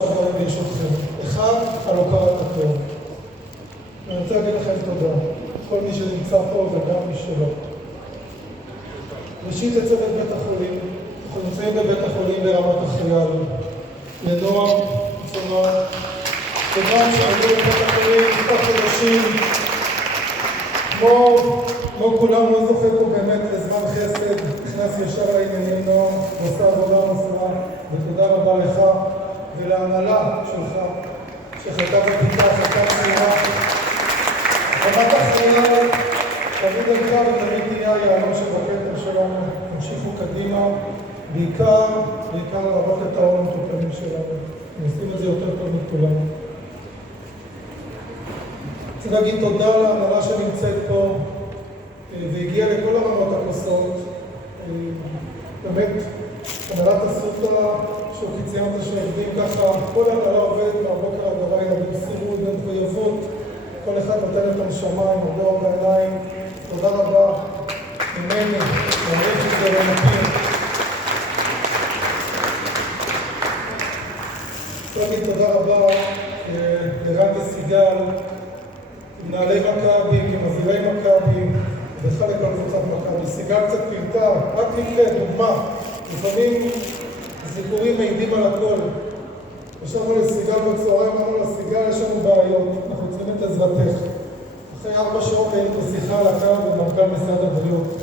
ברשותכם. אחד, על הוקרת הטוב. אני רוצה להגיד לכם תודה. כל מי שנמצא פה וגם מי שלא. ראשית לצוות בית החולים. אנחנו נמצאים בבית החולים ברמת החייל. לנועם, צונן. וגם שעבדו בבית החולים כמה חודשים. כמו כולם לא זוכר פה באמת לזמן חסד. נכנס ישר לעניינים נועם, ועושה עבודה מסורה. ותודה רבה לך. ולהנהלה שלך, שחלקה ותיקה, חלקה צעירה. רמת החייל, תמיד עלתה ותמיד תהיה היעלום שבכתר שלנו, המשיכו קדימה, בעיקר להראות את ההון המטופלים שלנו. הם עושים את זה יותר טוב מכולנו. צריך להגיד תודה להנהלה שנמצאת פה, והגיעה לכל הרמות הכוסות. באמת, הנהלת אסותא, שהוא ציינת שעובדים ככה, כל הנהלה עובדת מהבוקר עד הלילה במסירות, במחויבות, כל אחד נותן את הנשמה עם הדור בעיניים. תודה רבה ממני, מערכת את זה למקים. תגיד תודה רבה לרן וסיגל, מנהלי מכבי, כמזירי מכבי, ובכלל לכל קבוצת מכבי. סיגל קצת פרטה, רק מקרה, דוגמה, לפעמים סיפורים מעידים על הכל. ישבנו לסיגל בצהריים, אמרנו לסיגל, יש לנו בעיות, אנחנו צריכים את עזרתך. אחרי 4 שעות היינו בשיחה על הקו במנכ"ל משרד הבריאות.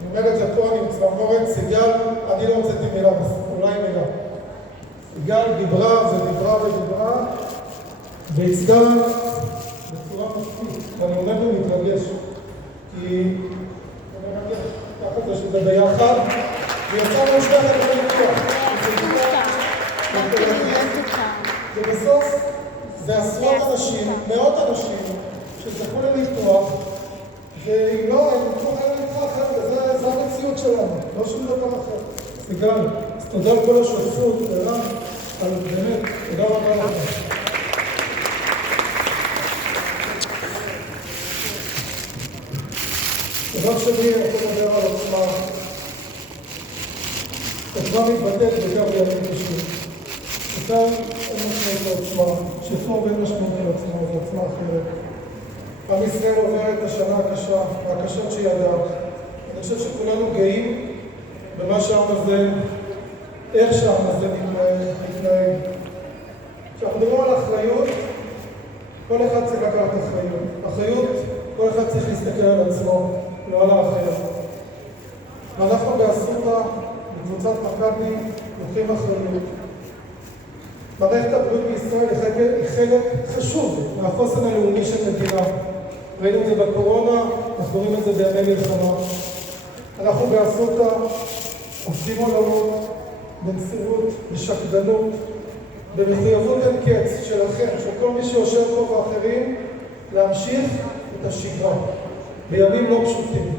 אני אומרת לפה, אני מצמרמורת, סיגל, אני לא הוצאתי מילה, אולי מילה. סיגל דיברה ודיברה, והצגה בצורה מספיק, ואני עומד ומתרגש. כי אני מרגש, ככה זה שזה ביחד, ויצאנו שתי חלקי ניתוח. ובסוף זה עשרות אנשים, מאות אנשים, שזכו לניתוח, ואם לא, הם ניתוח היה ניתוח אחר, זה המציאות שלנו, לא שום דבר אחר. סיגל, אז תודה על כל השותפות, תודה, אבל באמת, תודה רבה לכם. דבר שני, אני יכול לדבר על עוצמה. עוצמה מתבטאת וגם בימים קשים. וכאן אין משמעות לעוצמה, שפה בין משמעות לעוצמה, זו עוצמה אחרת. עם ישראל עובר את השנה הקשה, והקשות שידע. אני חושב שכולנו גאים במה שהעם הזה, איך שהעם הזה מתנהג. כשאנחנו מדברים על אחריות, כל אחד צריך לקחת אחריות. אחריות, כל אחד צריך להסתכל על עצמו, לא על האחר. ואנחנו באסותא, בקבוצת מכבי, לוקחים אחריות. מערכת הבריאות בישראל היא חלק חשוב מהחוסן הלאומי של מדינה. ראינו את זה בקורונה, אנחנו רואים את זה בימי מלחמה. אנחנו באסותא עובדים עולמות, במסירות, בשקדנות, במחויבות אין קץ שלכם, של כל מי שיושב פה ואחרים, להמשיך את השגרה. בימים לא פשוטים.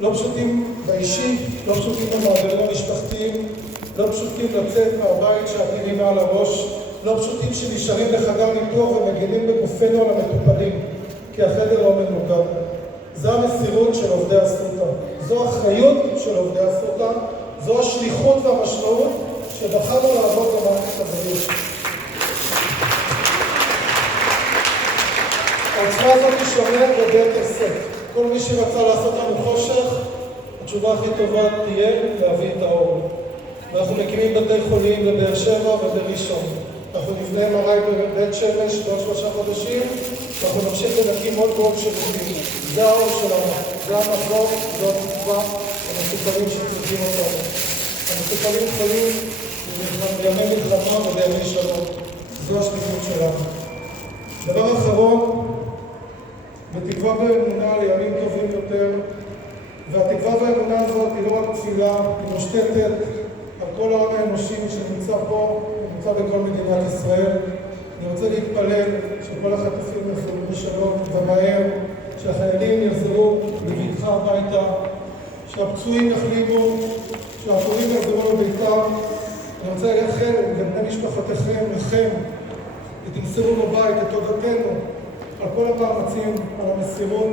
לא פשוטים באישי, לא פשוטים במעגלים המשפחתיים, לא פשוטים לצאת מהבית שהטילים מעל הראש, לא פשוטים שנשארים בחדר ניתוח ומגינים בגופנו על המטופלים, כי החדר לא ממוגן. זו המסירות של עובדי אסותא. זו האחריות של עובדי אסותא. זו השליחות והמשמעות שבחרנו לעבוד במערכת הבריאות. העוצמה הזאת שומרת וביתר שאת. כל מי שרצה לעשות לנו חושך, התשובה הכי טובה תהיה להביא את האור. ואנחנו מקימים בתי חולים בבאר שבע ובראשון. אנחנו נבנה MRI בבית שמש בעוד 3 חודשים, ואנחנו נמשיך להקים עוד ועוד שירותים. זה האור שלנו, זה המקום, זו התקווה, המטופלים שצריכים אותנו. המטופלים חולים בימי מלחמה ובימי שלום. זו השליחות שלנו. דבר אחרון, בתקווה באמונה לימים טובים יותר, והתקווה באמונה הזאת היא לא רק תפילה, היא מושתתת על כל ההון האנושי שנמצא פה, נמצא בכל מדינת ישראל. אני רוצה להתפלל שכל החטופים יחזרו בשלום ומהר, שהחיילים יחזרו בבטחה הביתה, שהפצועים יחלימו, שהחולים יחזרו לביתם. אני רוצה לאחל לבני משפחותיכם, לכם, ותמסרו בבית את תודתנו על כל המאמצים, על המסירות,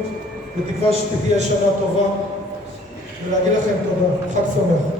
בתקווה שתהיה שנה טובה, ולהגיד לכם תודה. חג שמח.